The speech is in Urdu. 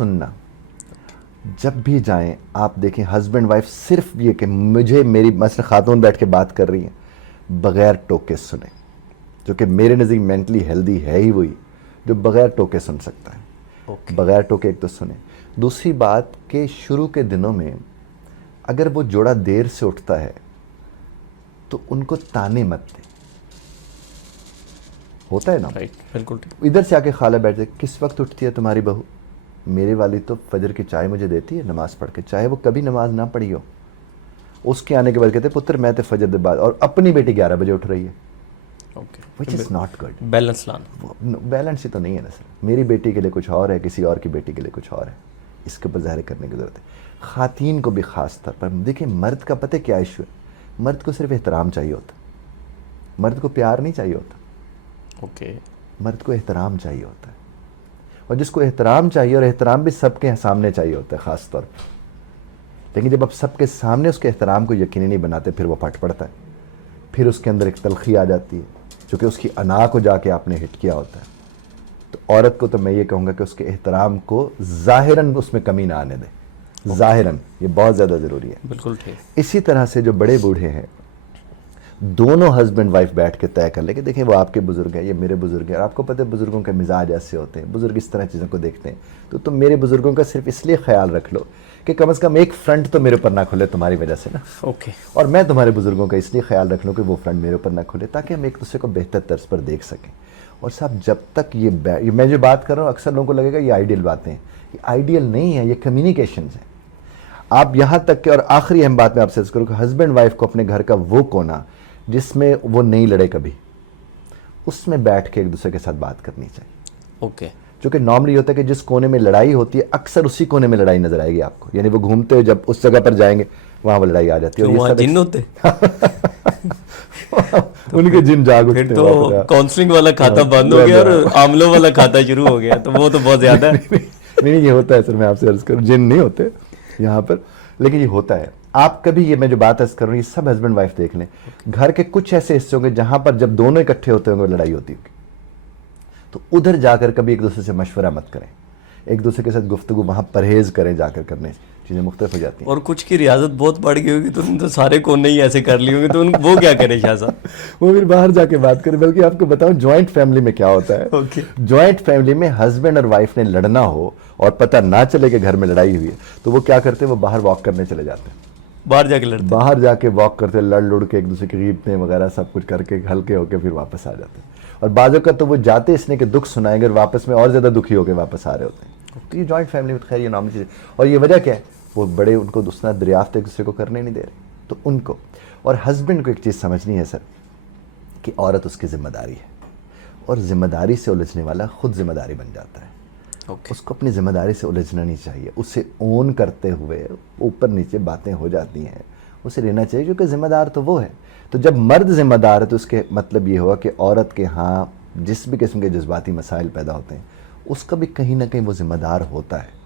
سننا. جب بھی جائیں آپ دیکھیں ہسبینڈ وائف صرف یہ کہ مجھے میری مثلا خاتون بیٹھ کے بات کر رہی ہیں بغیر ٹوکے سنیں, جو کہ میرے نزدیک مینٹلی ہیلدی ہے ہی وہی جو بغیر ٹوکے سن سکتا ہے. بغیر ٹوکے ایک تو سنیں. دوسری بات کہ شروع کے دنوں میں اگر وہ جوڑا دیر سے اٹھتا ہے تو ان کو تانے مت دیں. ہوتا ہے نا, بالکل ادھر سے آ کے خالہ بیٹھ جائے, کس وقت اٹھتی ہے تمہاری بہو؟ میری والی تو فجر کی چائے مجھے دیتی ہے نماز پڑھ کے, چاہے وہ کبھی نماز نہ پڑھی ہو. اس کے آنے کے بعد کہتے پتر میں تے فجر دے بعد, اور اپنی بیٹی 11 بجے اٹھ رہی ہے. وچ از ناٹ گڈ. بیلنس لانا, بیلنس ہی تو نہیں ہے نا سر. میری بیٹی کے لیے کچھ اور ہے, کسی اور کی بیٹی کے لیے کچھ اور ہے. اس کے اوپر ظاہر کرنے کی ضرورت ہے. خواتین کو بھی خاص طور پر دیکھیں, مرد کا پتہ کیا ایشو ہے, مرد کو صرف احترام چاہیے ہوتا, مرد کو پیار نہیں چاہیے ہوتا. مرد کو احترام چاہیے ہوتا ہے, اور جس کو احترام چاہیے, اور احترام بھی سب کے سامنے چاہیے ہوتا ہے خاص طور پر. لیکن جب آپ سب کے سامنے اس کے احترام کو یقینی نہیں بناتے, پھر وہ پھٹ پڑتا ہے, پھر اس کے اندر ایک تلخی آ جاتی ہے جو کہ اس کی انا کو جا کے آپ نے ہٹ کیا ہوتا ہے. تو عورت کو تو میں یہ کہوں گا کہ اس کے احترام کو ظاہراً اس میں کمی نہ آنے دیں, ظاہراً, یہ بہت زیادہ ضروری ہے. بالکل ٹھیک. اسی طرح سے جو بڑے بوڑھے ہیں, دونوں ہسبینڈ وائف بیٹھ کے طے کر لیں کہ دیکھیں وہ آپ کے بزرگ ہیں, یہ میرے بزرگ ہیں, اور آپ کو پتہ ہے بزرگوں کے مزاج ایسے ہوتے ہیں, بزرگ اس طرح چیزوں کو دیکھتے ہیں, تو تم میرے بزرگوں کا صرف اس لیے خیال رکھ لو کہ کم از کم ایک فرنٹ تو میرے اوپر نہ کھلے تمہاری وجہ سے نا, اور میں تمہارے بزرگوں کا اس لیے خیال رکھ لوں کہ وہ فرنٹ میرے اوپر نہ کھلے, تاکہ ہم ایک دوسرے کو بہتر طرز پر دیکھ سکیں. اور صاحب جب تک یہ میں جو بات کر رہا ہوں اکثر لوگوں کو لگے گا یہ آئیڈیل باتیں ہیں, یہ آئیڈیل نہیں ہے, یہ کمیونیکیشنز ہیں. آپ یہاں تک کہ, اور آخری اہم بات میں آپ سے عرض کروں کہ ہسبینڈ وائف کو اپنے گھر کا وہ کونا جس میں وہ نہیں لڑے کبھی, اس میں بیٹھ کے ایک دوسرے کے ساتھ بات کرنی چاہیے. جو کہ نارملی ہوتا ہے کہ جس کونے میں لڑائی ہوتی ہے اکثر اسی کونے میں لڑائی نظر آئے گی آپ کو, یعنی وہ گھومتے ہوئے جب اس جگہ پر جائیں گے وہاں وہ لڑائی آ جاتی ہے. اور وہاں جن ہوتے ان کے جن جاگ اٹھتے ہیں, تو کاؤنسلنگ والا کھاتا بند ہو گیا اور عاملوں والا کھاتا شروع ہو گیا, تو وہ تو بہت زیادہ ہے. نہیں یہ ہوتا ہے سر, میں آپ سے عرض کروں, جن نہیں ہوتے یہاں پر, لیکن یہ ہوتا ہے. آپ کبھی یہ میں جو بات عرض کر رہا ہوں یہ سب ہسبینڈ وائف دیکھ لیں, گھر کے کچھ ایسے حصے ہوں گے جہاں پر جب دونوں اکٹھے ہوتے ہوں گے لڑائی ہوتی ہوگی, تو ادھر جا کر کبھی ایک دوسرے سے مشورہ مت کریں, ایک دوسرے کے ساتھ گفتگو وہاں پرہیز کریں, جا کر کرنے چیزیں مختلف ہو جاتی ہیں. اور کچھ کی ریاضت بہت بڑھ گئی ہوگی تو ان تو سارے کونے ہی ایسے کر لی ہوگی, تو وہ کیا کریں شاہ صاحب؟ وہ پھر باہر جا کے بات کریں. بلکہ آپ کو بتاؤں جوائنٹ فیملی میں کیا ہوتا ہے, جوائنٹ فیملی میں ہسبینڈ اور وائف نے لڑنا ہو اور پتہ نہ چلے کہ گھر میں لڑائی ہوئی ہے, تو وہ کیا کرتے ہیں, وہ باہر واک کرنے چلے جاتے ہیں, باہر جا کے لڑتے, باہر جا کے واک کرتے, لڑ لڑ کے ایک دوسرے کی غیبتیں وغیرہ سب کچھ کر کے ہلکے ہو کے پھر واپس آ جاتے ہیں. اور بعضوں کا تو وہ جاتے اس نے کہ دکھ سنائیں گے, اور واپس میں اور زیادہ دکھی ہو کے واپس آ رہے ہوتے ہیں. تو یہ جوائنٹ فیملی میں خیر یہ نارمل چیز ہے. اور یہ وجہ کیا ہے, وہ بڑے ان کو دوسرا دریافت ایک دوسرے کو کرنے نہیں دے رہے. تو ان کو اور ہسبینڈ کو ایک چیز سمجھنی ہے سر, کہ عورت اس کی ذمہ داری ہے, اور ذمہ داری سے الجھنے والا خود ذمہ داری بن جاتا ہے. اس کو اپنی ذمہ داری سے الجھنا نہیں چاہیے, اسے اون کرتے ہوئے اوپر نیچے باتیں ہو جاتی ہیں, اسے لینا چاہیے, کیونکہ ذمہ دار تو وہ ہے. تو جب مرد ذمہ دار ہے تو اس کے مطلب یہ ہوا کہ عورت کے ہاں جس بھی قسم کے جذباتی مسائل پیدا ہوتے ہیں اس کا بھی کہیں نہ کہیں وہ ذمہ دار ہوتا ہے.